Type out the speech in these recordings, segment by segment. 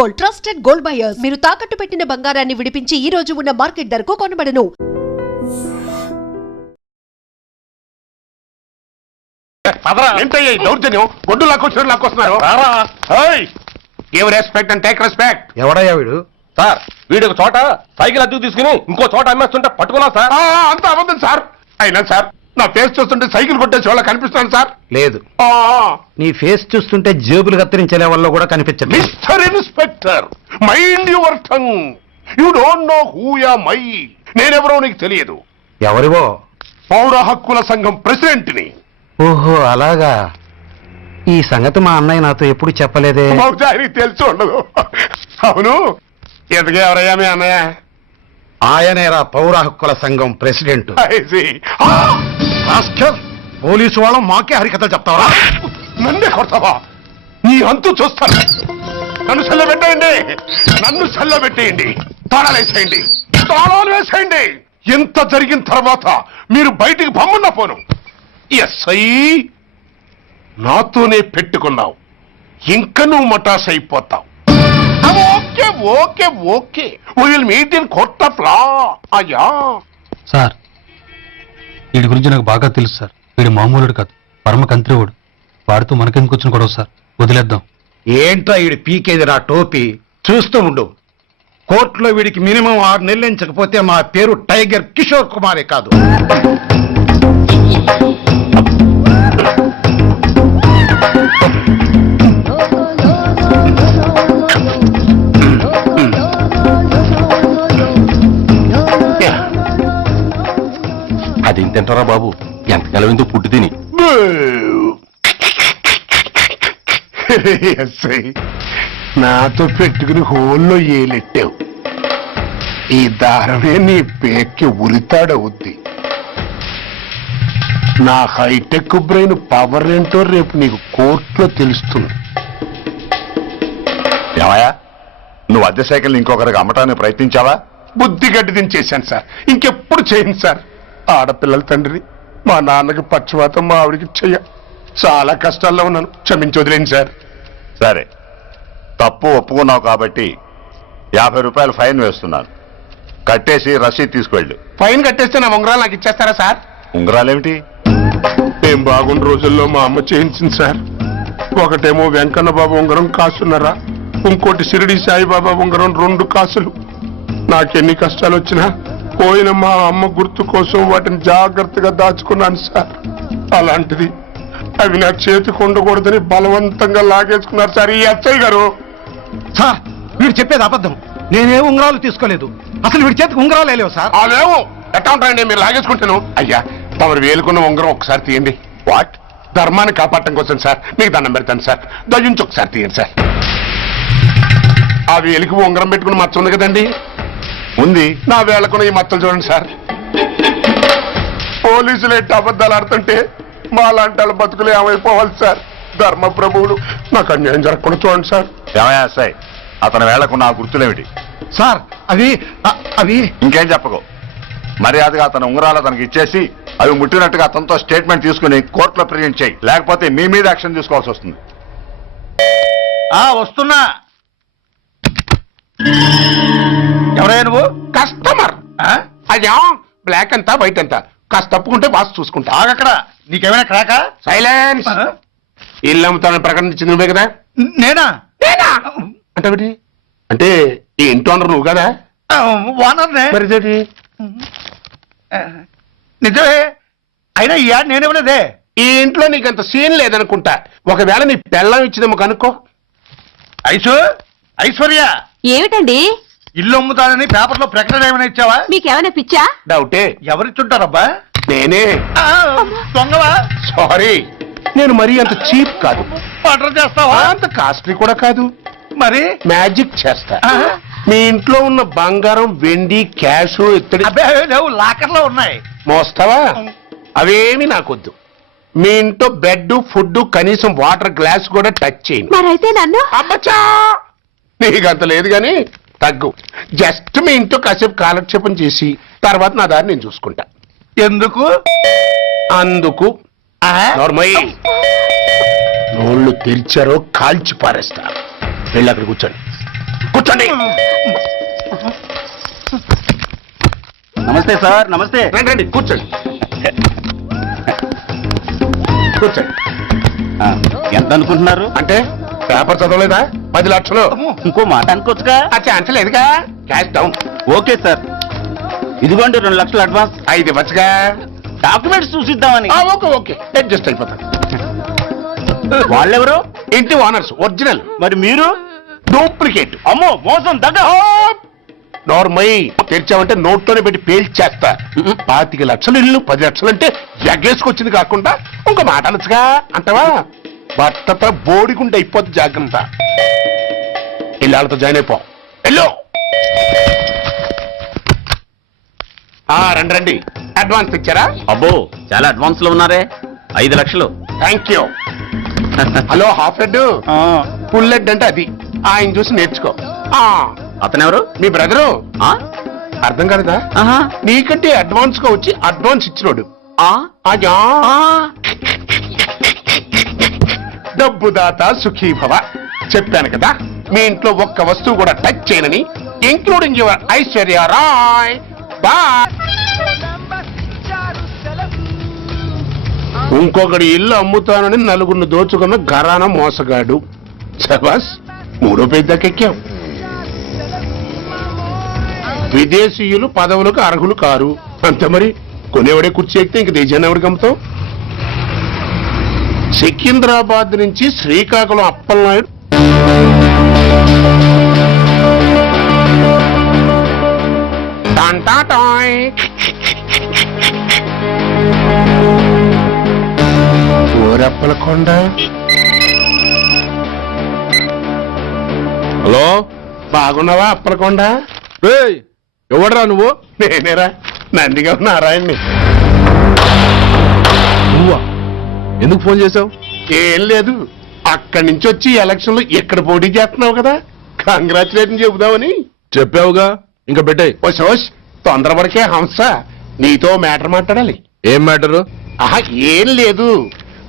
Gold, trusted gold buyers. మీరు తాకట్టు పెట్టిన బంగారాన్ని విడిపించి ఈ రోజు ఉన్న మార్కెట్ ధరకు కొనబడను. ఏంటయ్యా దౌర్జన్యం? గొడ్డు లాక్కొస్తున్నారు. Respect and take respect. ఎవడయ్యా వీడు? సార్ వీడు ఒక చోట సైకిల్ అద్దెకు తీసుకుని ఇంకో చోట అమ్మేస్తుంటే పట్టుకున్నా సార్. అంత అబద్ధం సార్. అయినా సార్ నా ఫేస్ చూస్తుంటే సైకిల్ కొట్టేసి వాళ్ళ కనిపిస్తాను సార్. లేదు, నీ ఫేస్ చూస్తుంటే జేబులు కత్తిరించే లెవెల్లో కూడా కనిపించదు. Mister inspector, mind your tongue. You don't know who am I. నేనెవరో నీకు తెలియదు. ఎవరివో? పౌర హక్కుల సంఘం ప్రెసిడెంట్ ని. ఓహో అలాగా. ఈ సంగతి మా అన్నయ్య నాతో ఎప్పుడు చెప్పలేదే. బహుశా ఆయనకి తెలిసి ఉండదు. అవును, ఎదుగే ఎవరయ్యా మీ అన్నయ్య? ఆయనేరా పౌర హక్కుల సంఘం ప్రెసిడెంట్. I see. పోలీసు వాళ్ళం మాకే హరికథలు చెప్తావా? నన్నే కొడతావా? నీ అంతు చూస్తాను. నన్ను సెల్లబెట్టేయండి, నన్ను సెల్లబెట్టేయండి. తాళాలు వేసేయండి, తాళాలు వేసేయండి. ఎంత జరిగిన తర్వాత మీరు బయటికి పంపన్నా పోను. ఎస్ఐ నాతోనే పెట్టుకున్నావు, ఇంకా నువ్వు మటాస్ అయిపోతావు. Okay okay okay, will meet in court of law. అయ్యా సార్, వీడి గురించి నాకు బాగా తెలుసు సార్. వీడు మామూలుడు కాదు, పరమ కంత్రివుడు. వాడితో మనకెందుకు వచ్చిన గొడవ సార్, వదిలేద్దాం. ఏంట్రా వీడి పీకేది నా టోపీ? చూస్తూ ఉండు. కోర్టులో వీడికి మినిమం 6 నెలలు ఎంచకపోతే మా పేరు టైగర్ కిషోర్ కుమారే కాదు. అది తింటారా బాబు, ఎంతకాలం ఎందుకు పుట్టి తిని. ఎస్ఐ నాతో పెట్టుకుని హోల్లో ఏలెట్టావు. ఈ దారమే నీ పేక్కి ఉరితాడవుద్ది. నా హైటెక్ బ్రెయిన్ పవర్ ఏంటో రేపు నీకు కోర్టులో తెలుస్తుంది. ఏమయ్యా, నువ్వు అద్దె సైకిల్ ఇంకొకరికి అమ్మటానికి ప్రయత్నించావా? బుద్ధి గడ్డి దించేశాను సార్, ఇంకెప్పుడు చేయను సార్. ఆడపిల్లల తండ్రి, మా నాన్నకి పక్షవాతం, మా ఆవిడికి చెయ్య. చాలా కష్టాల్లో ఉన్నాను, క్షమించి వదిలేండి సార్. సరే, తప్పు ఒప్పుకున్నావు కాబట్టి 50 రూపాయలు ఫైన్ వేస్తున్నాను. కట్టేసి రసీదు తీసుకువెళ్ళు. ఫైన్ కట్టేస్తే నా ఉంగరాలు నాకు ఇచ్చేస్తారా సార్? ఉంగరాలేమిటి? ఏం బాగున్న రోజుల్లో మా అమ్మ చేయించింది సార్. ఒకటేమో వెంకన్న బాబు ఉంగరం కాసున్నరా, ఇంకోటి షిరిడి సాయిబాబా ఉంగరం 2 కాసులు. నాకెన్ని కష్టాలు వచ్చినా పోయిన మా అమ్మ గుర్తు కోసం వాటిని జాగ్రత్తగా దాచుకున్నాను సార్. అలాంటిది అవి నా చేతికి ఉండకూడదని బలవంతంగా లాగేసుకున్నారు సార్ ఈ ఎస్ఐ గారు. సార్, వీడు చెప్పేది అబద్ధం. నేనే ఉంగరాలు తీసుకోలేదు. అసలు వీడి చేతికి ఉంగరాలు లేవు సార్. లేవు. ఎట్టా ఉంటాయండి మీరు లాగేసుకుంటాను? అయ్యా, తమరు వేలుకున్న ఉంగరం ఒకసారి తీయండి. వాట్? ధర్మాన్ని కాపాడటం కోసం సార్, మీకు దండం పెడతాను సార్. దయ్యుంచి ఒకసారి తీయండి సార్. ఆ వేలికి ఉంగరం పెట్టుకుని మచ్చ ఉంది కదండి, ఉంది. నా వేళకున్న ఈ మచ్చలు చూడండి సార్. పోలీసులు ఎట్టి అబద్ధాలు ఆడుతుంటే మా లాంటి వాళ్ళ బతుకులు ఏమైపోవాలి సార్? ధర్మ ప్రభువులు, నాకు అన్యాయం జరగకుండా చూడండి సార్. ఏమయ్యా సాయి, అతని వేళకున్న ఆ గుర్తులేమిటి? సార్, అవి ఇంకేం చెప్పకు. మర్యాదగా అతని ఉంగరాలు అతనికి ఇచ్చేసి అవి ముట్టినట్టుగా అతనితో స్టేట్మెంట్ తీసుకుని కోర్టులో ప్రెజెంట్ చేయి. లేకపోతే మీ మీద యాక్షన్ తీసుకోవాల్సి వస్తుంది. వస్తున్నా. ఎవరయ్యా నువ్వు? కస్టమర్. అయ్యా, బ్లాక్ అంతా వైట్ అంతా కాస్త తప్పుకుంటే బాస్ చూసుకుంటా. ఆగక్కడ. నీకేమైనా క్రాకా? సైలెన్స్. ఇల్లు అమ్ముతానని ప్రకటించింది నువ్వే కదా? నేనా? అంటే అంటే ఈ ఇంటి ఓనర్ నువ్వు కదా? ఓనర్నే. మరి ఇదేంటి? నిజమే. అయినా ఈ యాడ్ నేనేమలేదే. ఈ ఇంట్లో నీకంత సీన్ లేదనుకుంటా. ఒకవేళ నీ పెళ్ళం ఇచ్చిందేమో కనుక్కో. ఐశ్వర్య, ఏమిటండి? ఇల్లు అమ్ముతానని పేపర్లో ప్రకటన ఏమైనా ఇచ్చావా? మీకేమైనా పిచ్చా? డౌటే. ఎవరిచ్చుంటారబ్బా? నేనే. దొంగవా? సారీ, నేను మరీ అంత చీప్ కాదు. ఆర్డర్ చేస్తావా? అంత కాస్ట్లీ కూడా కాదు. మరి మ్యాజిక్ చేస్తా. మీ ఇంట్లో ఉన్న బంగారం, వెండి, క్యాష్, ఇత్తడి లేవు, లాకర్లో ఉన్నాయి. మోస్తావా? అవేమి నాకొద్దు. మీ ఇంట్లో బెడ్, ఫుడ్, కనీసం వాటర్ గ్లాస్ కూడా టచ్ చేయను. మరైతే నన్ను అబ్బచ్చా, నీకంత లేదు గాని తగ్గు. జస్ట్ మీ ఇంట్లో కాసేపు కాలక్షేపం చేసి తర్వాత నా దారి నేను చూసుకుంటా. ఎందుకు? అందుకు. నోర్మయ్య, నోళ్ళు తెరిచారో కాల్చి పారేస్తా. వెళ్ళి అక్కడ కూర్చోండి. కూర్చోండి. నమస్తే సార్, నమస్తే. రండి రండి, కూర్చోండి కూర్చోండి. ఎంత అనుకుంటున్నారు? అంటే పేపర్ చదవలేదా? 10 లక్షలు. ఇంకో మాట అనుకోవచ్చుగా. ఆ ఛాన్స్ లేదుగా. Cash down. ఓకే సార్, ఇదిగోండి 2 లక్షలు అడ్వాన్స్. 5 ఇవ్వచ్చుగా. డాక్యుమెంట్స్ చూసిద్దామని. ఓకే ఓకే, అడ్జస్ట్ అయిపోతాను. వాళ్ళెవరు? ఇంటి ఓనర్స్, ఒరిజినల్. మరి మీరు? డూప్లికేట్. అమ్మో, మోసం దగ్గర. నోర్మై తెరిచామంటే నోట్లోనే పెట్టి పేల్చేస్తా. 25 లక్షలు ఇల్లు, 10 లక్షలు అంటే ఎగ్గేసుకొచ్చింది కాకుండా ఇంకో మాట అనొచ్చుగా అంటావా? బట్టతో బోడిగుంటే అయిపోద్ది, జాగ్రత్త. ఇల్లాళ్ళతో జాయిన్ అయిపో. ఎల్లో రండి రండి. అడ్వాన్స్ ఇచ్చారా? అబ్బో, చాలా అడ్వాన్స్ లో ఉన్నారే. 5 లక్షలు. Thank you. Hello, half head full head అంటే అది. ఆయన చూసి నేర్చుకో. అతనెవరు? మీ బ్రదరు. అర్థం కాలేదా? నీకంటే అడ్వాన్స్ గా వచ్చి అడ్వాన్స్ ఇచ్చినోడు. అజా డబ్బు దాత సుఖీభవ. చెప్పాను కదా, మీ ఇంట్లో ఒక్క వస్తువు కూడా టచ్ చేయనని, including your Aishwarya Rai. Bye. ఇంకొకటి ఇల్లు అమ్ముతానని నలుగురిని దోచుకున్న ఘరానా మోసగాడు. శబాస్, 3వ పేజీ దాకా ఎక్కాం. విదేశీయులు పదవులకు అర్హులు కారు. అంతే మరి. కొనేవాడే కుర్చీ ఎక్కితే ఇంక దేశాన్ని ఎవరికి అమ్ముతాం? సికింద్రాబాద్ నుంచి శ్రీకాకుళం అప్పలనాయుడు టాంటాటాయ్. ఊరప్పలకొండ. హలో, బాగున్నావా అప్పలకొండ? ఎవడరా నువ్వు? నేనేరా, నందిగా నారాయణ్ణి. నువ్వా? ఎందుకు ఫోన్ చేసావు? ఏం లేదు, అక్కడి నుంచి వచ్చి ఎలక్షన్ లో ఇక్కడ పోటీ చేస్తున్నావు కదా, కంగ్రాచులేషన్ చెబుదామని. చెప్పావుగా, ఇంకా పెట్టాయి. ఓ సోష్, తొందరపడికే హంస, నీతో మ్యాటర్ మాట్లాడాలి. ఏం మ్యాటరు? ఆహా, ఏం లేదు.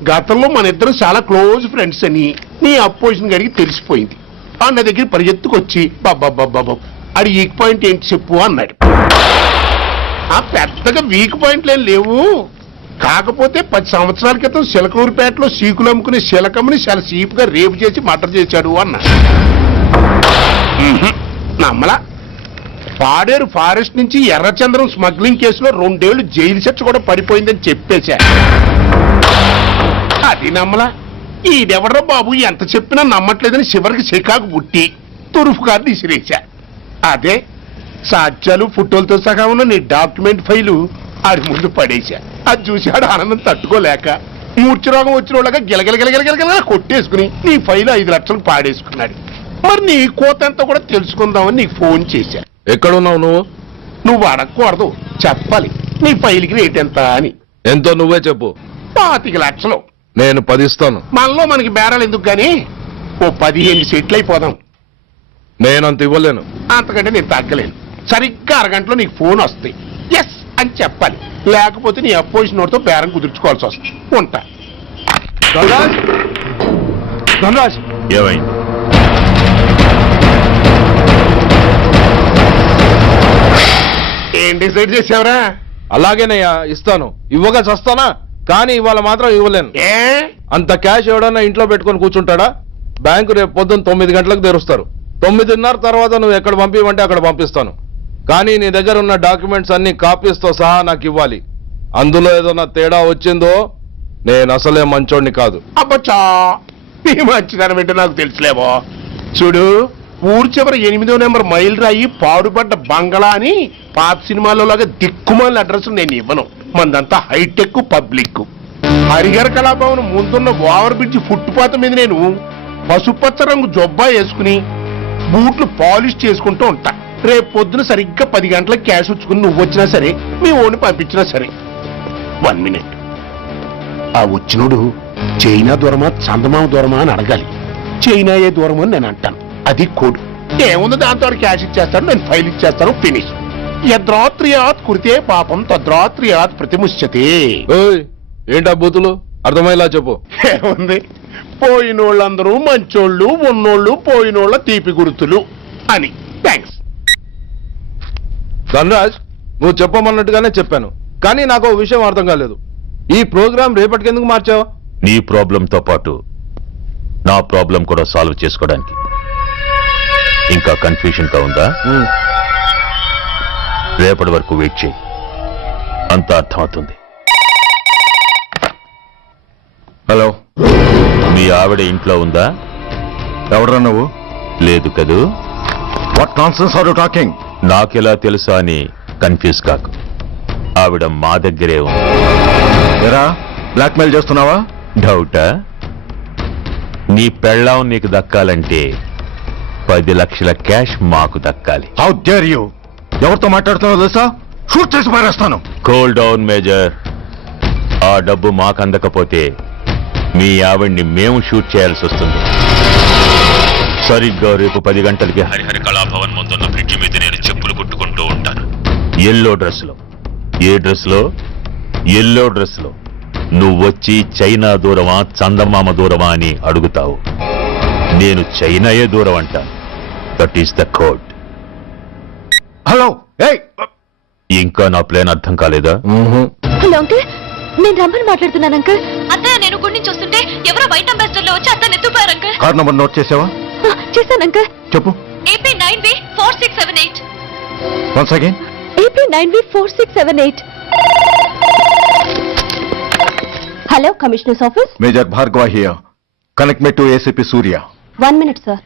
గతంలో మన ఇద్దరు చాలా క్లోజ్ ఫ్రెండ్స్ అని నీ అపోజిషన్ గడికి తెలిసిపోయింది. అన్న దగ్గర పరిగెత్తుకొచ్చి బాబా అది వీక్ పాయింట్ ఏంటి చెప్పు అన్నాడు. ఆ పెద్దగా వీక్ పాయింట్లు ఏం లేవు, కాకపోతే 10 సంవత్సరాల క్రితం శిలకూరుపేటలో సీకులు అమ్ముకునే శిలకమ్మని చాలా సీపుగా రేపు చేసి మర్డర్ చేశాడు అన్నా. నమ్మలా. పాడేరు ఫారెస్ట్ నుంచి ఎర్రచంద్రం స్మగ్లింగ్ కేసులో 2 ఏళ్లు జైలు శిక్ష కూడా పడిపోయిందని చెప్పేశా. అది నమ్మలా. ఈడెవడో బాబు ఎంత చెప్పినా నమ్మట్లేదని చివరికి చికాకు పుట్టి తురుపు కార్డు ఇసిరేశా. అదే సాక్ష్యాలు ఫోటోలతో సహా ఉన్న నీ డాక్యుమెంట్ ఫైలు ఆడి ముందు పడేశా. అది చూశాడు ఆనందం తట్టుకోలేక మూర్ఛరోగం వచ్చిన వాళ్ళగా గిలగిలగిలగిలగిలగిల కొట్టేసుకుని నీ ఫైలు 5 లక్షలు పాడేసుకున్నాడు. మరి నీ కోతంతా కూడా తెలుసుకుందామని నీకు ఫోన్ చేశా. ఎక్కడున్నావు నువ్వు? నువ్వు అడగకూడదు, చెప్పాలి. నీ ఫైల్కి రేట్ ఎంత అని. ఎంతో నువ్వే చెప్పు. 25 లక్షలు. నేను 10 ఇస్తాను. మనలో మనకి బేరాలు ఎందుకు గాని, ఓ 15 సెటిల్ అయిపోదాం. నేనంత ఇవ్వలేను. అంతకంటే నేను తగ్గలేను. సరిగ్గా అరగంటలో నీకు ఫోన్ వస్తాయి. ఎస్ అని చెప్పాలి, లేకపోతే నీ అపోజిషన్ వాడితో బేరం కుదుర్చుకోవాల్సి వస్తుంది. ఉంటా. ధనరాజ్, ఏమైంది? ఏం డిసైడ్ చేసావురా? అలాగేనయ్యా, ఇస్తాను. ఇవ్వగా చస్తానా, కానీ ఇవాళ మాత్రం ఇవ్వలేను. ఏ అంత క్యాష్ ఎవడన్నా ఇంట్లో పెట్టుకొని కూర్చుంటాడా? బ్యాంకు రేపు పొద్దున్న 9 గంటలకు తెరుస్తారు. 9:30 తర్వాత నువ్వు ఎక్కడ పంపిమంటే అక్కడ పంపిస్తాను. కానీ నీ దగ్గర ఉన్న డాక్యుమెంట్స్ అన్ని కాపీస్తో సహా నాకు ఇవ్వాలి. అందులో ఏదైనా తేడా వచ్చిందో నేను అసలే మంచోడిని కాదు. అబ్బచ్చా, నీ మంచిదనం ఏంటో నాకు తెలుసులేవో. చూడు, ఊరు చివరి 8వ నెంబర్ మైల్ రాయి పాడుపడ్డ బంగళా అని పాత సినిమాలో లాగా దిక్కుమాల అడ్రస్ నేను ఇవ్వను. మందంతా హైటెక్ పబ్లిక్. హరిహర కళాభవన్ ముందున్న ఓవర్ బ్రిడ్జ్ ఫుట్పాత్ మీద నేను పసుపచ్చ రంగు జొబ్బా వేసుకుని బూట్లు పాలిష్ చేసుకుంటూ ఉంటా. రేపు పొద్దున సరిగ్గా 10 గంటలకు క్యాష్ వచ్చుకుని నువ్వు వచ్చినా సరే, మీ ఓన్ని పంపించినా సరే. 1 మినిట్. ఆ వచ్చినోడు చైనా దూరమా చందమామ దూరమా అని అడగాలి. చైనా ఏ దూరమా అని నేను అంటాను. అది కోడ్. ఏముంది, దాంతో క్యాష్ ఇచ్చేస్తాను, నేను ఫైల్ ఇచ్చేస్తాను, ఫినిష్. యద్రాత్రియాత్ కురితే పాపం తద్రాత్రియాత్ ప్రతిముష్యతే. ఏంటా బూతులు? అర్థమయ్యేలా చెప్పు. ఏముంది, పోయినోళ్ళందరూ మంచోళ్ళు, ఉన్నోళ్ళు పోయినోళ్ళ తీపి గుర్తులు. అని. థ్యాంక్స్. ధనరాజ్, నువ్వు చెప్పమన్నట్టుగానే చెప్పాను, కానీ నాకు ఓ విషయం అర్థం కాలేదు. ఈ ప్రోగ్రాం రేపటికి ఎందుకు మార్చావు? నీ ప్రాబ్లంతో పాటు నా ప్రాబ్లం కూడా సాల్వ్ చేసుకోవడానికి. ఇంకా కన్ఫ్యూజన్ గా ఉందా? రేపటి వరకు వెయిట్ చేయి, అంతా అర్థమవుతుంది. హలో, మీ ఆవిడ ఇంట్లో ఉందా? ఎవడ్రా నువ్వు? లేదు కదూ. What nonsense are you talking? నాకెలా తెలుసా అని కన్ఫ్యూజ్ కాకు. ఆవిడ మా దగ్గరే ఉంది. ఎరా, బ్లాక్మెయిల్ చేస్తున్నావా? డౌటా? నీ పెళ్ళాం నీకు దక్కాలంటే 10 లక్షల క్యాష్ మాకు దక్కాలి. How dare you? ఎవరితో మాట్లాడుతున్నావో తెలుసా? షూట్ చేసి పారేస్తాను. Cool down major. ఆ డబ్బు మాకు అందకపోతే మీ ఆవిడ్ని మేము షూట్ చేయాల్సి వస్తుంది. సరిగ్గా రేపు 10 గంటలకి హరిహర కళాభవన్ ముందున్న బ్రిడ్జి మీద నేను చెప్పులు కుట్టుకుంటూ ఉంటాను. ఎల్లో డ్రెస్లో. ఏ డ్రెస్లో? ఎల్లో డ్రెస్లో. నువ్వొచ్చి చైనా దూరమా చందమామ దూరమా అని అడుగుతావు. నేను చైనాయే దూరం అంటాను. That is the code. Hello, ఏయ్, ఇంకా నా ప్లాన్ అర్థం కాలేదా? హలో అంకుల్, నేను రమ్మని మాట్లాడుతున్నాను అంకుల్. అత్తయ్య నేను గుడి నుంచి వస్తుంటే ఎవరో వైట్ అంబాసిడర్ లో వచ్చి అత్తని ఎత్తుపోయారు అంకుల్. కార్ నంబర్ నోట్ చేసావా? చేశాను అంకుల్. చెప్పు. AP 9V4678. Once again. AP 9V4678. Hello, commissioners office. Major Bhargava here. Connect me to ACP Surya. 1 minute sir.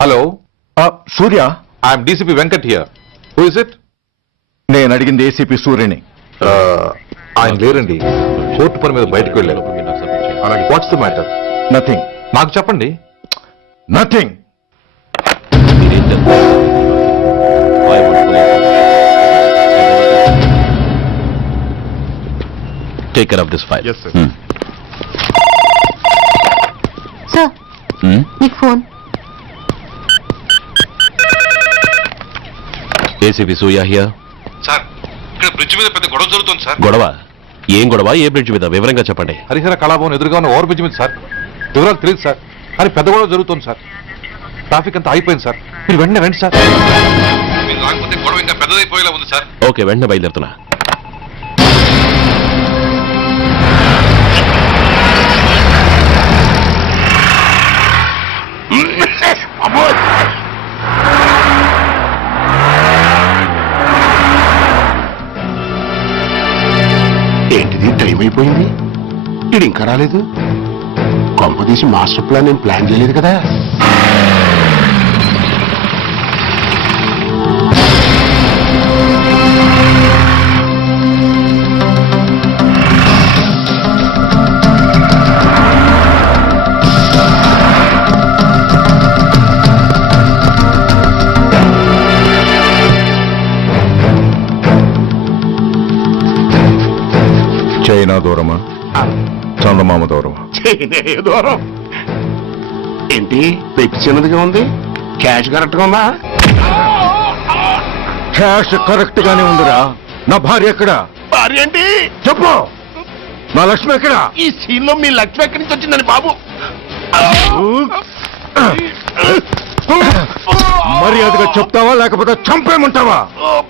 Hello, Surya, I'm DCP Venkat here. Who is it? నేను అడిగింది ACP సూర్యని. ఆయన లేరండి, court పని మీద బయటకు వెళ్ళారు. What's the matter? నథింగ్. నాకు చెప్పండి. Nothing. Take care of this file. Sir, మీకు phone. ACP Surya here. Sir, ఇక్కడ బ్రిడ్జ్ మీద పెద్ద గొడవ జరుగుతుంది సార్. గొడవ? ఏం గొడవ? ఏ బ్రిడ్జ్ మీద? వివరంగా చెప్పండి. హరిహర కళాభవన్ ఎదురుగా ఉన్న ఓవర్ బ్రిడ్జ్ మీద సార్. వివరాలు తెలియదు సార్, కానీ పెద్ద గొడవ జరుగుతుంది సార్. ట్రాఫిక్ అంతా అయిపోయింది సార్. మీరు వెంటనే రండి సార్. మీరు రాకపోతే గొడవ ఇంకా పెద్దదైపోయేలా ఉంది సార్. ఓకే, వెంటనే బయలుదేరుతున్నా. ఏంటిది, టైం అయిపోయింది, ఇది ఇంకా రాలేదు. కొంపదీసి మాస్టర్ ప్లాన్ నేను ప్లాన్ చేయలేదు కదా. చైనా దూరమా చందమామ దూరమా? దూరం ఏంటి, పెట్టి చిన్నదిగా ఉంది, క్యాష్ కరెక్ట్ గా ఉందా? క్యాష్ కరెక్ట్ గానే ఉందిరా. నా భార్య ఎక్కడ? భార్య ఏంటి చెప్పు. నా లక్ష్మి ఎక్కడ? ఈ సీన్ లో మీ లక్ష్మి ఎక్కడి నుంచి వచ్చిందని బాబు? మర్యాదగా చెప్తావా లేకపోతే చంపేమంటావా?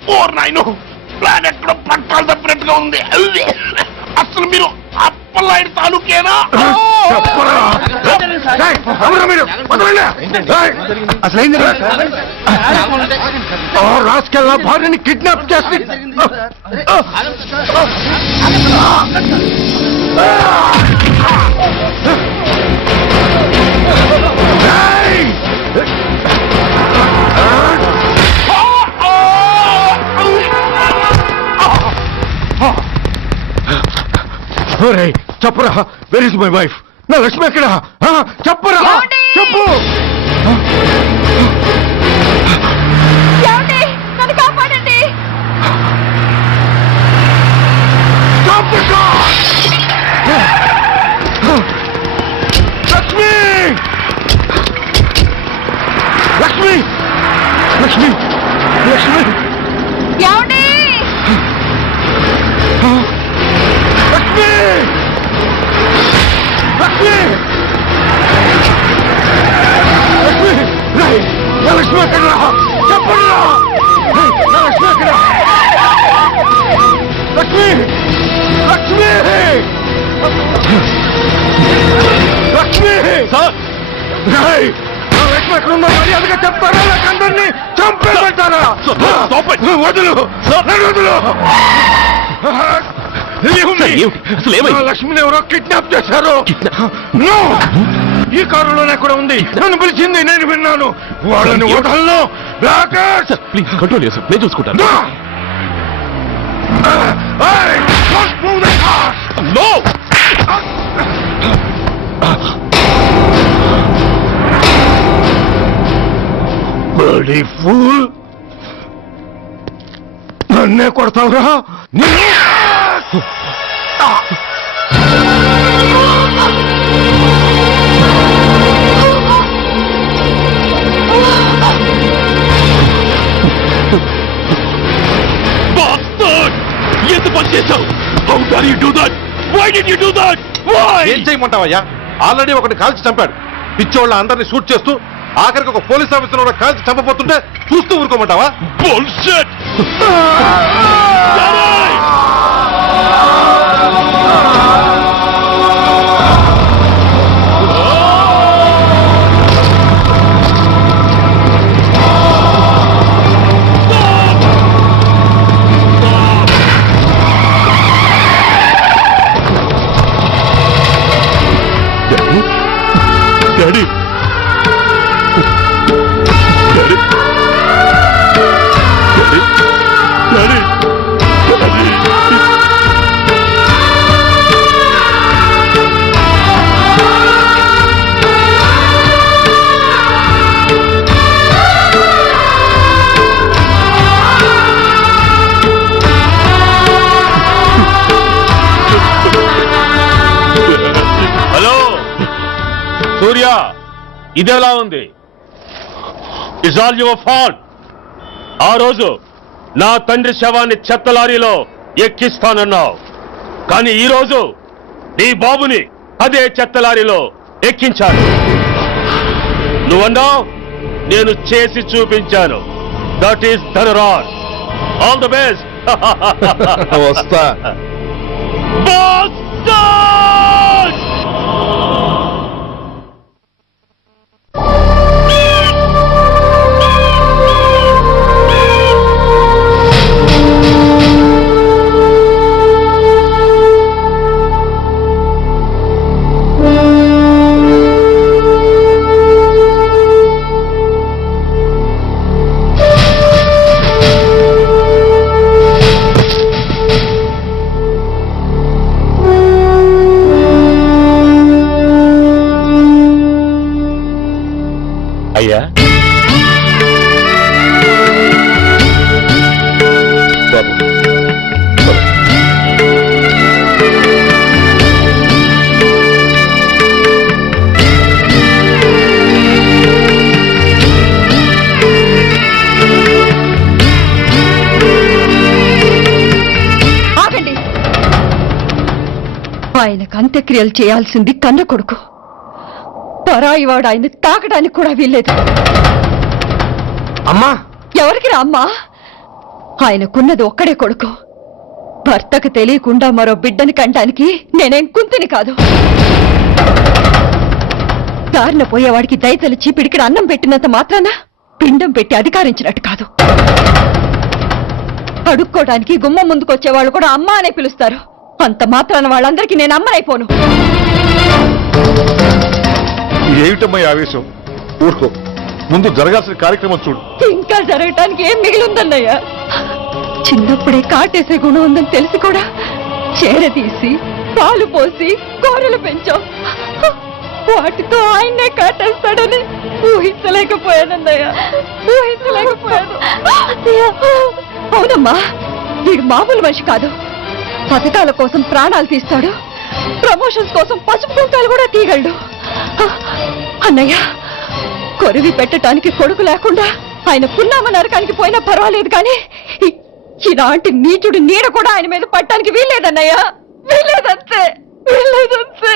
పోర్ నాయను, ప్లాన్ ఎక్కడ పట్టాలు తప్పినట్టుగా ఉంది. అసలు మీరు అప్పలాంటి తాలూకేనా? రాసుకెళ్ళ భార్యని కిడ్నాప్ చేసి చెప్పరా, వెర్ ఇస్ మై వైఫ్? నా లక్ష్మి ఎక్కడ? చెప్పరా, చెప్పు. నన్ను కాపాడండి. లక్ష్మి, లక్ష్మి, లక్ష్మి, లక్ష్మి, ఏమండి? లక్ష్మి, లక్ష్మి. సార్ మర్యాదగా చెప్తారా అందరినీ చంపేమంటారా? వదులు వదులు. లక్ష్మిని ఎవరో కిడ్నాప్ చేశారు. ఈ కారులోనే కూడా ఉంది. నన్ను పిలిచింది, నేను విన్నాను. వాళ్ళని వదలను. ప్లీజ్ కంట్రోల్ చేస్తాను, నేను చూసుకుంటాను. ఫూల్, నన్నే కొడతావురా? ఎంత పని చేశావు? How dare you do that? Why did you do that? Why? ఏం చేయమంటావయ్యా? ఆల్రెడీ ఒకటి కాల్చి చంపాడు. పిచ్చోళ్ళ అందరినీ షూట్ చేస్తూ ఆఖరికి ఒక పోలీస్ ఆఫీసర్ కూడా కాల్చి చంపబోతుంటే చూస్తూ ఊరుకోమంటావా? Bullshit! Daddy! హలో సూర్య, ఇదెలా ఉంది? It's all your fault. ఆ రోజు నా తండ్రి శవాన్ని చెత్త లారీలో ఎక్కిస్తానన్నావు, కానీ ఈ రోజు నీ బాబుని అదే చెత్త లారీలో ఎక్కించాను. నువ్వన్నావు, నేను చేసి చూపించాను. That is Dhanraj. All the best. వస్తా. అయ్యా, బాబు ఆగండి. ఆయనకు అంత్యక్రియలు చేయాల్సింది కన్న కొడుకు. పరాయివాడు ఆయన తాకడానికి కూడా వీల్లేదు. అమ్మా, ఎవరికి రా అమ్మా? ఆయనకున్నది ఒక్కడే కొడుకు. భర్తకు తెలియకుండా మరో బిడ్డని కంటానికి నేనేం కుంతిని కాదు. దారిన పోయేవాడికి దయతలిచి పిడికిడ అన్నం పెట్టినంత మాత్రాన పిండం పెట్టి అధికారించినట్టు కాదు. అడుక్కోవడానికి గుమ్మం ముందుకొచ్చేవాళ్ళు కూడా అమ్మ అనే పిలుస్తారు. అంత మాత్రాన వాళ్ళందరికీ నేను అమ్మనైపోను. ఏమిటమ్మా ఆవేశం? ఊరుకో, ముందు జరగాల్సిన కార్యక్రమం చూడు. ఇంకా జరగటానికి ఏం మిగిలిందన్నయ్య? చిన్నప్పుడే కాటేసే గుణం ఉందని తెలిసి కూడా చేరదీసి పాలు పోసి కూరలు పెంచాం. వాటితో ఆయన్నే కాటేస్తాడని ఊహించలేకపోయానన్నయ్య, ఊహించలేకపోయాను. అవునమ్మా, వీడు మామూలు మనిషి కాదు. పథకాల కోసం ప్రాణాలు తీస్తాడు, ప్రమోషన్స్ కోసం పసుపు కుంకాలు కూడా తీయగలడు. అన్నయ్య, కొరివి పెట్టడానికి కొడుకు లేకుండా ఆయన పున్నామ నరకానికి పోయినా పర్వాలేదు, కానీ ఇలాంటి నీచుడు నీడ కూడా ఆయన మీద పట్టడానికి వీల్లేదన్నయ్య, వీల్లేదంతే, వీల్లేదంతే.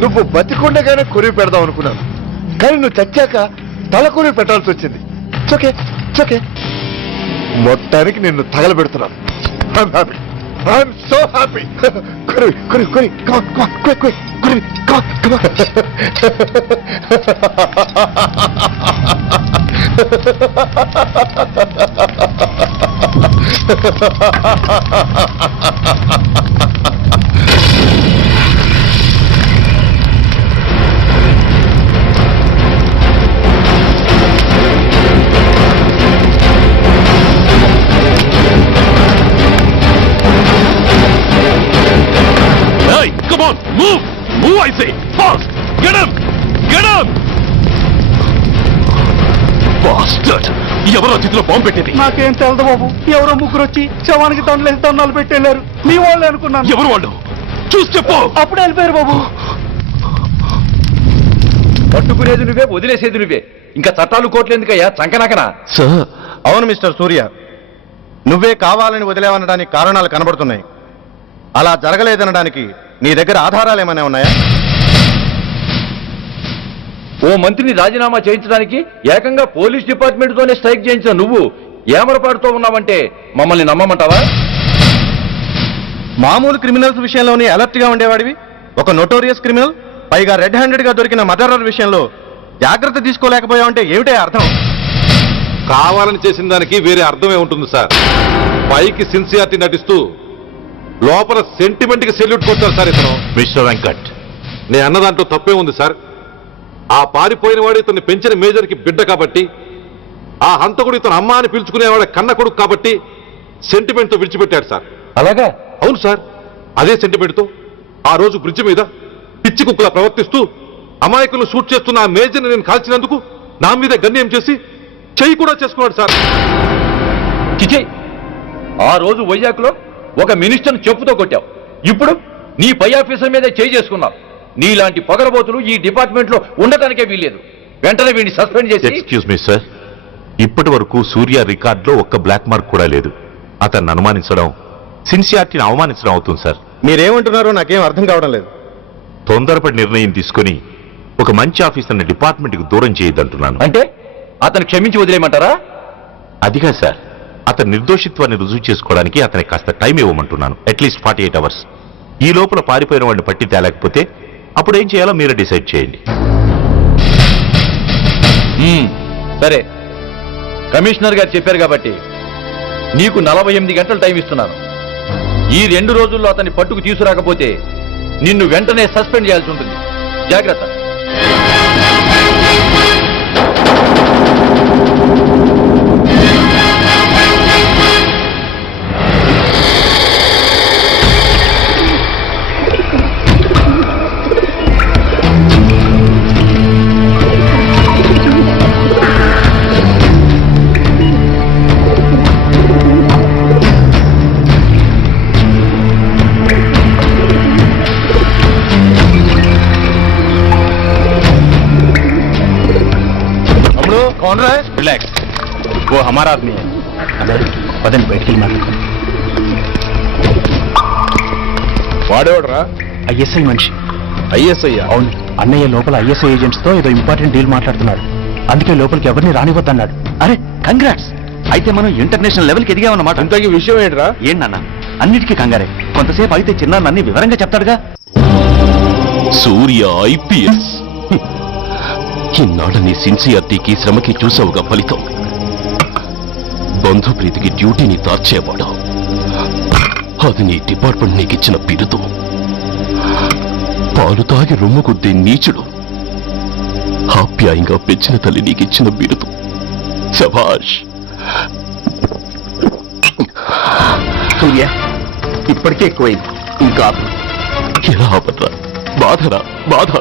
నువ్వు బతికుండగానే కొరివి పెడదాం అనుకున్నాను, కానీ నువ్వు చచ్చాక తల కొరివి పెట్టాల్సి వచ్చింది. ఓకే ఓకే, మొత్తానికి నిన్ను తగలబెడుతున్నాను. I'm happy, I'm so happy. కొరివి కొరివి కొరివి, కమాన్ కమాన్, క్విక్ క్విక్, కొరివి, come on Come on, move! Move, I say! Fast! Get him! Get him! Bastard! ఎవరో చేతిలో బాంబు పెట్టేది? నాకేం తెలదు బాబు. ఎవరో ముగ్గురు వచ్చి శవానికి దండలేసి దండాలు పెట్టేళ్ళారు. మీ వాళ్ళే అనుకున్నాను. ఎవరు వాళ్ళు? చూసి చెప్పు. అప్పుడే వెళ్ళిపోయారు బాబు. పట్టుకునేది నువ్వే, వదిలేసేది నువ్వే. ఇంకా చట్టాలు కోట్లు ఎందుకయ్యా, చంకనాకనా? సార్, అవును మిస్టర్ సూర్య, నువ్వే కావాలని వదిలేవనడానికి కారణాలు కనబడుతున్నాయి. అలా జరగలేదనడానికి నీ దగ్గర ఆధారాలు ఏమైనా ఉన్నాయా? ఓ మంత్రిని రాజీనామా చేయించడానికి ఏకంగా పోలీస్ డిపార్ట్మెంట్ తోనే స్ట్రైక్ చేయించిన నువ్వు ఏమరపాటుతో ఉన్నావంటే మమ్మల్ని నమ్మమంటావా? మామూలు క్రిమినల్స్ విషయంలోనే అలర్ట్ గా ఉండేవాడివి, ఒక నోటోరియస్ క్రిమినల్, పైగా రెడ్ హ్యాండెడ్ గా దొరికిన మర్డరర్ విషయంలో జాగ్రత్త తీసుకోలేకపోయావంటే ఏమిటే అర్థం? కావాలని చేసిన దానికి వేరే అర్థమే ఉంటుంది సార్. పైకి సిన్సియారిటీ నటిస్తూ లోపల సెంటిమెంట్ కి సెల్యూట్ కొట్టారు సార్ ఇతను. మిస్టర్ వెంకట్, నేను అన్న దాంట్లో తప్పే ఉంది సార్. ఆ పారిపోయిన వాడు ఇతన్ని పెంచిన మేజర్ కి బిడ్డ కాబట్టి, ఆ హంతకుడు ఇతను అమ్మ అని పిలుచుకునేవాడు కన్న కొడుకు కాబట్టి సెంటిమెంట్ తో విడిచిపెట్టాడు సార్. అలాగా? అవును సార్. అదే సెంటిమెంట్ తో ఆ రోజు బ్రిడ్జ్ మీద పిచ్చి కుక్కలా ప్రవర్తిస్తూ అమాయకులను షూట్ చేస్తున్న ఆ మేజర్ని నేను కాల్చినందుకు నా మీద గన్యం చేసి చెయ్యి కూడా చేసుకున్నాడు సార్. చిచే, ఆ రోజు వైజాగ్లో ఒక మినిస్టర్ని చెప్పుతో కొట్టావు, ఇప్పుడు నీ పై ఆఫీసర్ మీద చేయి చేసుకున్నావు. నీలాంటి పొగరబోతులు ఈ డిపార్ట్మెంట్ లో ఉండటానికే వీల్లేదు. వెంటనే వీడిని సస్పెండ్ చేసి. ఎక్స్క్యూజ్ మీ సార్, ఇప్పటి వరకు సూర్య రికార్డులో ఒక్క బ్లాక్ మార్క్ కూడా లేదు. అతన్ని అనుమానించడం సిన్సియారిటీని అవమానించడం అవుతుంది సార్. మీరేమంటున్నారో నాకేం అర్థం కావడం లేదు. తొందరపడి నిర్ణయం తీసుకుని ఒక మంచి ఆఫీసర్ని డిపార్ట్మెంట్ కు దూరం చేయొద్దంటున్నాను. అంటే అతను క్షమించి వదిలేయమంటారా? అదిగా సార్, అతని నిర్దోషిత్వాన్ని రుజువు చేసుకోవడానికి అతనికి కాస్త టైం ఇవ్వమంటున్నాను. At least 48 hours. ఈ లోపల పారిపోయిన వాడిని పట్టి తేలేకపోతే అప్పుడు ఏం చేయాలో మీరే డిసైడ్ చేయండి. సరే, కమిషనర్ గారు చెప్పారు కాబట్టి నీకు 48 గంటలు టైం ఇస్తున్నాను. ఈ 2 రోజుల్లో అతన్ని పట్టుకు తీసుకురాకపోతే నిన్ను వెంటనే సస్పెండ్ చేయాల్సి ఉంటుంది. జాగ్రత్త. कौन रहा है? रिलैक्स, वो हमारा आदमी है. పదండి బయటికి వెళ్ళి మాట్లాడుకుందాం. వాడేవాడరా? ఐఎస్ఐ మనిషి. ఐఎస్ఐ? అవును, అన్నయ్య లోపల ఐఎస్ఐ ఏజెంట్స్ తో ఏదో ఇంపార్టెంట్ డీల్ మాట్లాడుతున్నాడు. అందుకే లోపలికి ఎవరిని రానివ్వద్దన్నాడు. అరే కంగ్రాట్స్, అయితే మనం ఇంటర్నేషనల్ లెవెల్కి ఎదిగామన్నమాట. అంతకి విషయం ఏంట్రా? ఏంటన్నా, అన్నిటికీ కంగారే. కొంతసేపు అయితే చిన్న అన్ని వివరంగా చెప్తాడుగా. సూర్య ఐపీఎస్. ఇన్నాళ్ళ నీ సిన్సియారిటీకి శ్రమకి చూసావుగా ఫలితం. బంధుప్రీతికి డ్యూటీని తార్చేవాడు. అది నీ డిపార్ట్మెంట్ నీకిచ్చిన బిరుదు. పాలు తాగి రొమ్ము కొద్ది నీచుడు ఆప్యాయంగా పెంచిన తల్లి నీకిచ్చిన బిరుదు. శభాష్. సూర్య ఇప్పటికే ఎక్కువైంది, ఇంకా ఎలా ఆపట్రా? బాధరా బాధ.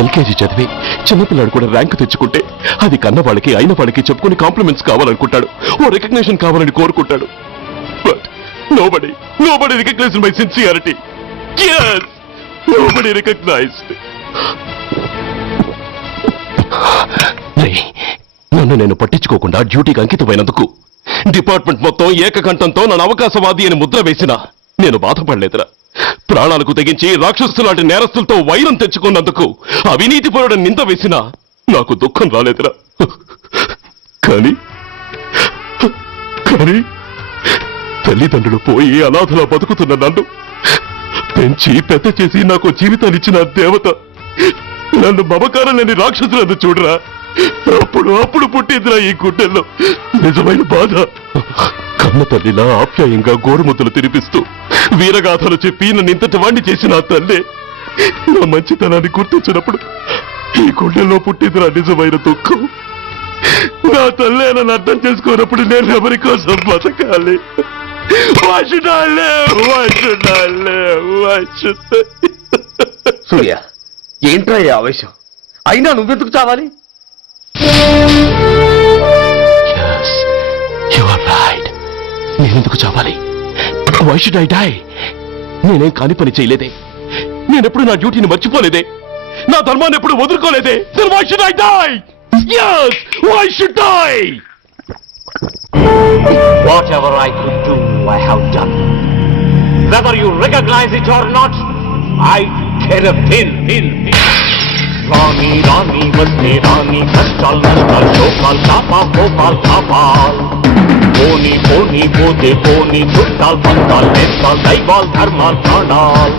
ఎల్కేజీ చదివి చిన్నపిల్లాడు కూడా ర్యాంకు తెచ్చుకుంటే అది కన్న వాళ్ళకి అయిన వాళ్ళకి చెప్పుకుని కాంప్లిమెంట్స్ కావాలనుకుంటాడు, ఓ రికగ్నిషన్ కావాలని కోరుకుంటాడు. But nobody recognised my sincerity. Yes, nobody recognized. నన్ను నేను పట్టించుకోకుండా డ్యూటీకి అంకితమైనందుకు డిపార్ట్మెంట్ మొత్తం ఏకకంఠంతో నన్ను అవకాశవాది అని ముద్ర వేసినా నేను బాధపడలేదురా. ప్రాణాలకు తెగించి రాక్షసులాంటి నేరస్తులతో వైరం తెచ్చుకున్నందుకు అవినీతి పరుడని నింద వేసినా నాకు దుఃఖం రాలేదురా. కానీ తల్లిదండ్రులు పోయి అనాథలా బతుకుతున్న నన్ను పెంచి పెద్ద చేసి నాకు జీవితాన్ని ఇచ్చిన దేవత నన్ను మమకారం లేని రాక్షసులను చూడరా. అప్పుడు పుట్టిందిరా ఈ గుడ్డెల్లో నిజమైన బాధ. కన్న తల్లిలా ఆప్యాయంగా గోరుముద్దలు తినిపిస్తూ వీరగాథలు చెప్పి నన్ను ఇంతటి వాణ్ణి చేసిన ఆ తల్లే నా మంచితనాన్ని గుర్తించినప్పుడు ఈ గుడ్డెల్లో పుట్టిందిరా నిజమైన దుఃఖం. నా తల్లే నన్ను అర్థం చేసుకోనప్పుడు నేను ఎవరి కోసం బతకాలి? సూర్య ఏంట్రా ఈ ఆవేశం? అయినా నువ్వెందుకు చావాలి? నేనెందుకు చావాలి? Why should I die? నేనేం కాని పని చేయలేదే, నేనెప్పుడు నా డ్యూటీని మర్చిపోలేదే, నా ధర్మాన్ని ఎప్పుడు వదులుకోలేదే. Then why should I die? Yes, why should I? Whatever I could do, I have done. Whether you recognize it or not, I care a pin. రాణి వస్తే రాణి, కష్టాలు నష్టాలు శోకాలు కోపాలు తాపాలు, పోనీ పోతే పోనీ, చుట్టాలు పంతాలు నేస్తాలు, దైవాలు ధర్మాలు ప్రాణాలు.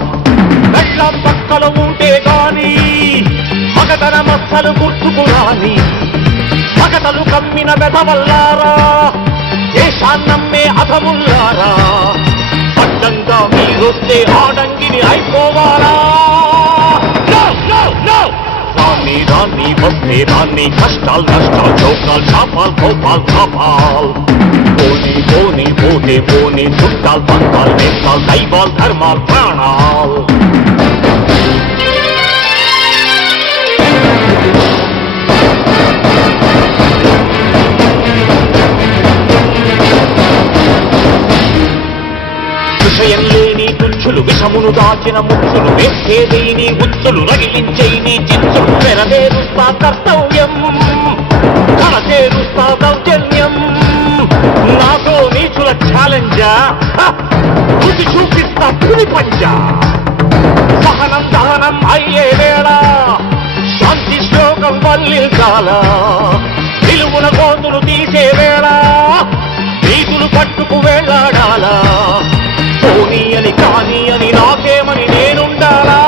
మెట్ల పక్కల ఉంటే గాని మగతన మస్తలు గుర్తుకు రాని, మగతలు కమ్మిన వెధవల్లారా, దేశాన్నమ్మే అధముల్లారా, అడ్డంగా మీరొస్తే ఆడంగిని అయిపోవాలా? రాణి వస్తే రాణి, కష్టాలు నష్టాలు శోకాలు కోపాలు తాపాలు, పోనీ పోతే పోనీ, చుట్టాలు పంతాలు నేస్తాలు, దైవాలు ధర్మాలు ప్రాణాలు. విషయం లేని తుచ్చులు, విషమును దాచిన ముచ్చులు, వేసేదేని ఉచ్చులు, రగిలించేని చిచ్చులు, నెరవేరుస్తా కర్తవ్యం, కరచేరుస్తా దౌర్జన్యం. నాతో నీచుల ఛాలెంజా, రుచి చూపిస్తా పులి పంజా. సహనం దహనం అయ్యే వేళ, శాంతి శ్లోకం వల్లించాల, నిలువున గోతులు తీసే వేళ, వీధులు పట్టుకు వెళ్ళాడాలా. పోనీ అని కానీ అని నాకేమని నేనుండాలా?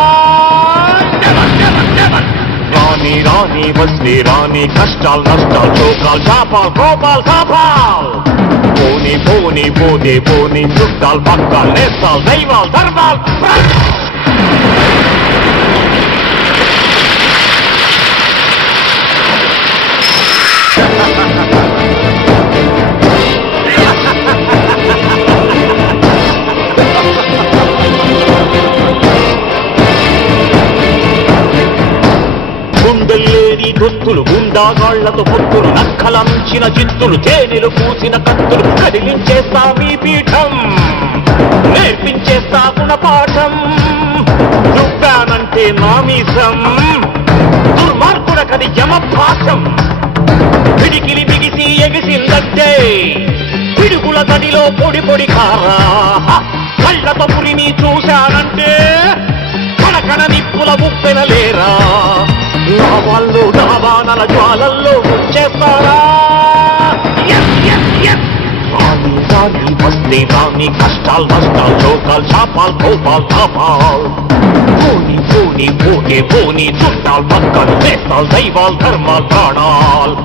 రాణి వస్తే రాణి, కష్టాలు నష్టాలు శోకాలు కోపాలు తాపాలు, పోనీ పోతే పోనీ, చుట్టాలు పక్కాలు నేస్తాలు, దైవాలు ధర్మాలు ప్రాణాలు. గుండెల్లేని దొత్తులు, గుండాగాళ్లతో పొత్తులు, నక్కలంచిన చిత్తులు, చేనెలు పూసిన కత్తులు, కదిలించేస్తా మీ పీఠం, నేర్పించేస్తా గుణపాఠం. దుబ్బానంటే నామీసం, దుర్మార్గుడకది యమపాఠం. పిడికిలి బిగిసి ఎగిసిందంటే పిడుగుల గడిలో పొడి కారా, కళ్ళతో పులిని చూశానంటే కనకన నిప్పుల ఉప్పెనలేరా. నా వాళ్ళు దావానల జ్వాలల్లో వచ్చేస్తారా. రాని రాని వస్తే రాని కష్టాలు నష్టాలు లోకాలు శాపాలు కోపాలు తాపాలు పోని పోని పోతే పోని చుట్టాలు పక్కలు చేస్తాలు దైవాలు ధర్మాలు ప్రాణాలు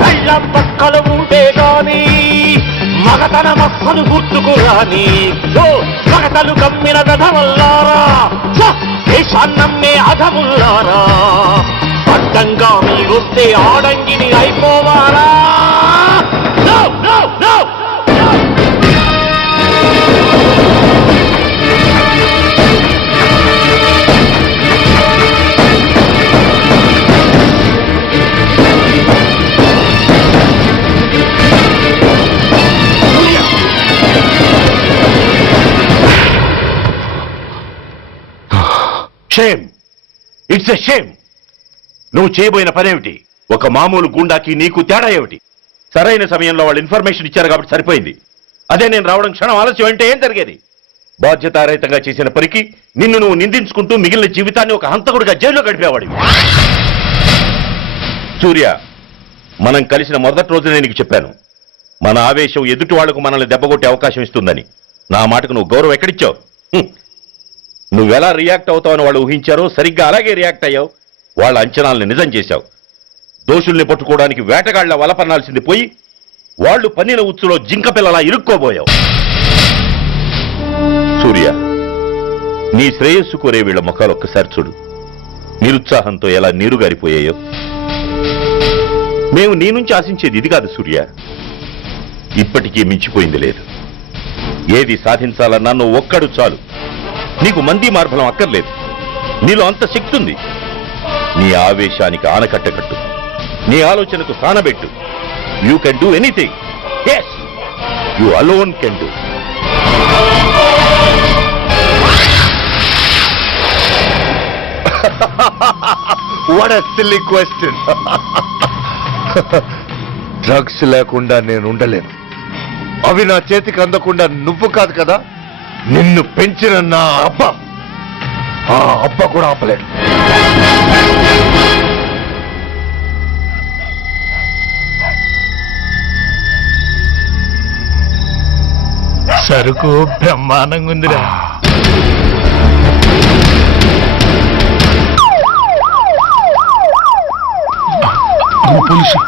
కళ్ళ పక్కలు ఉంటే గాని మగతన మక్కలు గుర్తుకు రాని మగతలు కమ్మిన దధవల్లారా దేశాన్నమ్మే అధముల్లారా అడ్డంగా మీరుంటే ఆడంగిని అయిపోవాలా No, no, no! Shame, it's a shame. నువ్వు చేయబోయిన పనేమిటి? ఒక మామూలు గుండాకి నీకు తేడా ఏమిటి? సరైన సమయంలో వాళ్ళు ఇన్ఫర్మేషన్ ఇచ్చారు కాబట్టి సరిపోయింది. అదే నేను రావడం క్షణం ఆలస్యం అంటే ఏం జరిగేది? బాధ్యతారహితంగా చేసిన పనికి నిన్ను నువ్వు నిందించుకుంటూ మిగిలిన జీవితాన్ని ఒక హంతకుడిగా జైల్లో గడిపేవాడివి. సూర్య, మనం కలిసిన మొదటి రోజునే నీకు చెప్పాను, మన ఆవేశం ఎదుటి వాళ్లకు మనల్ని దెబ్బగొట్టే అవకాశం ఇస్తుందని. నా మాటకు నువ్వు గౌరవం ఎక్కడిచ్చావు? నువ్వెలా రియాక్ట్ అవుతావని వాళ్ళు ఊహించారో సరిగ్గా అలాగే రియాక్ట్ అయ్యావు. వాళ్ళ అంచనాల్ని నిజం చేశావు. దోషుల్ని పట్టుకోవడానికి వేటగాళ్ల వలపన్నాల్సింది పోయి వాళ్ళు పన్నిన ఉచ్చులో జింక పిల్లలా ఇరుక్కోబోయావు. సూర్య, నీ శ్రేయస్సు కోరే వీళ్ళ ముఖాలు ఒక్కసారి చూడు. నిరుత్సాహంతో ఎలా నీరుగారిపోయాయో. మేము నీ నుంచి ఆశించేది ఇది కాదు సూర్య. ఇప్పటికీ మించిపోయింది లేదు. ఏది సాధించాలన్నా నువ్వు ఒక్కడు చాలు. నీకు మంది మార్బలం అక్కర్లేదు. నీలో అంత శక్తి ఉంది. నీ ఆవేశానికి ఆనకట్ట కట్టు, నీ ఆలోచనకు సానబెట్టు. You can do anything. Yes, you alone can do. What a silly question. Drugs లేకుండా నేను ఉండలేను. అవి నా చేతికి అందకుండా నువ్వు కాదు కదా, నిన్ను పెంచిన నా అబ్బ, ఆ అబ్బ కూడా ఆపలేడు. సరుకు బ్రహ్మాండంగా ఉందిరా. పోలీసు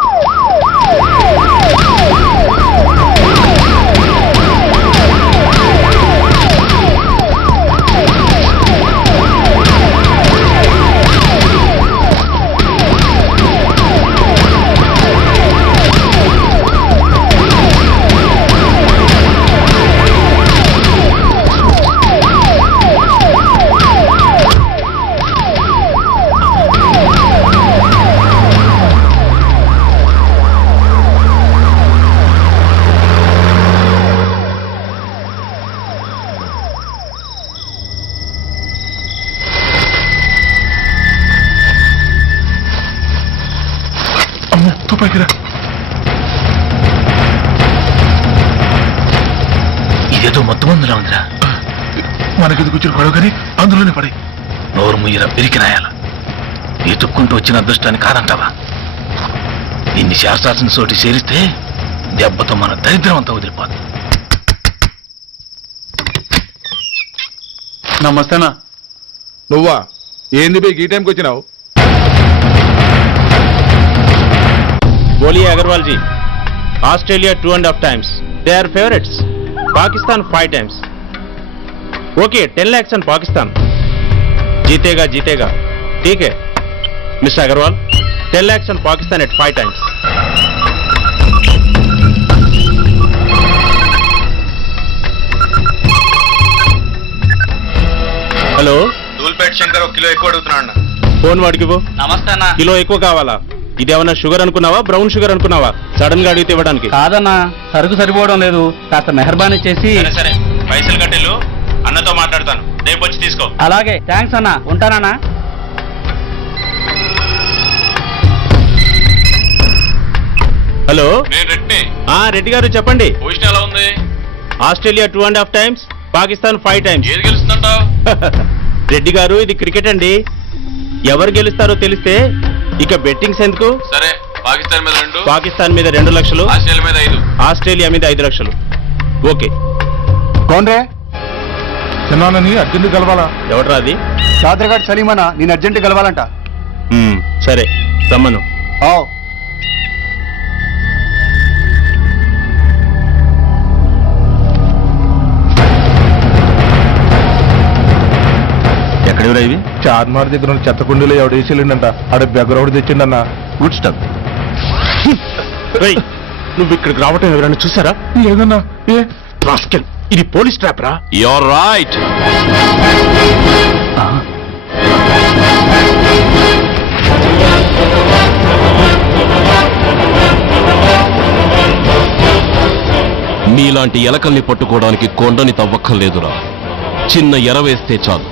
ఇదేదో మొత్తం అందులో ఉందిరా. మనకి కూర్చొని పడవ కానీ అందులోనే పడి నోరు ముయ్యరా పిరికినాయాల. ఎత్తుక్కుంటూ వచ్చిన అదృష్టాన్ని కాదంటావా? ఇన్ని శాస్త్రాసిన చోటి చేరిస్తే దెబ్బతో మన దరిద్రం అంతా వదిలిపోదు. నమస్తేనా. నువ్వా? ఏంది బే ఈ టైంకి వచ్చినావు? बोलिए Agarwal ji. Australia 2.5 times. They are favorites. Pakistan 5 times. Okay, 10 lakhs on Pakistan. जीतेगा जीतेगा. ठीक है mister Agarwal, 10 lakhs on Pakistan at 5 times. Hello, Dhoolpet Shankar ఒక కిలో ఎక్కువ అడుగుతున్నా అన్న. ఫోన్ వాడికి పో. నమస్తే అన్న. కిలో ఎక్కువ కావాలా? ఇదేమన్నా షుగర్ అనుకున్నావా, బ్రౌన్ షుగర్ అనుకున్నావా? సడన్ గా అడిగితే ఇవ్వడానికి కాదన్నా, సరుకు సరిపోవడం లేదు. కాస్త మెహర్బానీ చేసి. సరే, పైసలు కట్టెలు అన్నతో మాట్లాడతాను. రేపు వచ్చి తీసుకో. అలాగే, థ్యాంక్స్ అన్న. ఉంటానన్నా. హలో, రెడ్డి. రెడ్డి గారు చెప్పండి. పొజిషన్ ఎలా ఉంది? Australia 2.5 times, Pakistan 5 times. ఏది గెలుస్తుందంటావు? రెడ్డి గారు, ఇది క్రికెట్ అండి. ఎవరు గెలుస్తారో తెలిస్తే ఇక బెట్టింగ్స్ ఎందుకు? సరే, పాకిస్తాన్ మీద 2, పాకిస్తాన్ మీద 2 లక్షలు, ఆస్ట్రేలియా మీద 5. ఆస్ట్రేలియా మీద 5 లక్షలు. ఓకే. కోన్రే చిన్నానని అర్జెంట్ కలవాలా? ఎవడ్రా అది? చాదరగాడు సలీమనా నేను అర్జెంట్ కలవాలంట. సరే రమ్మను. ఎక్కడెవరా ఇవి? చార్మార్ దగ్గర ఉన్న చెత్త కుండీలో ఎవడు వేసేళ్ళంట. ఆడ బెగ్గరౌడ్ తెచ్చిండన్నా. Good stuff. నువ్వు ఇక్కడికి రావటం ఎవరైనా చూసారా? లేదన్నా. ఏ రాస్కెల్, ఇది పోలీస్ ట్రాప్ రా. You're right. మీలాంటి ఎలకల్ని పట్టుకోవడానికి కొండని తవ్వక్కర్లేదురా, చిన్న ఎర వేస్తే చాలు.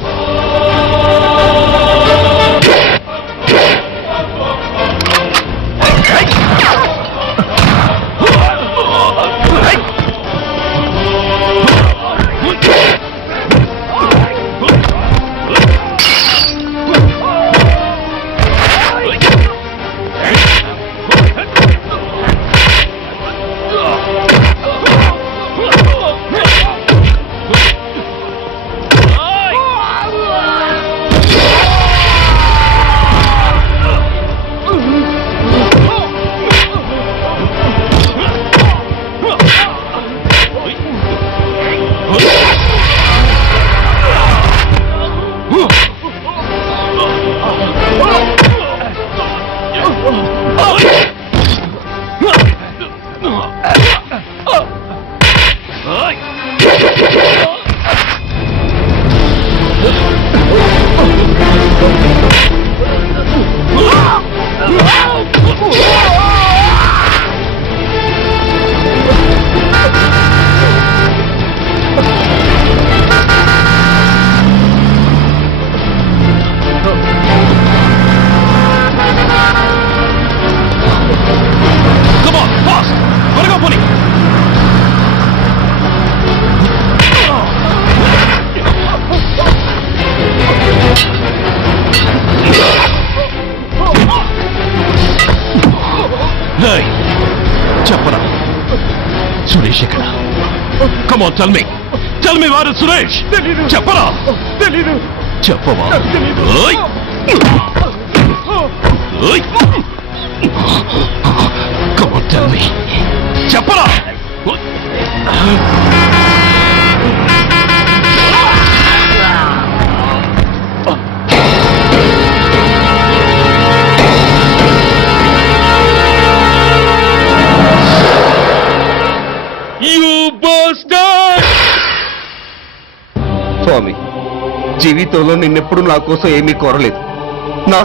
చెప్పరా సురేష్ ఎక్కడ? కమ్ ఆన్ టెల్ మీ వారు సురేష్. చెప్పరా? చెప్పవా? Come on tell me. చెప్పరా? స్వామి, జీవితంలో నిన్నెప్పుడు నా కోసం ఏమీ కోరలేదు.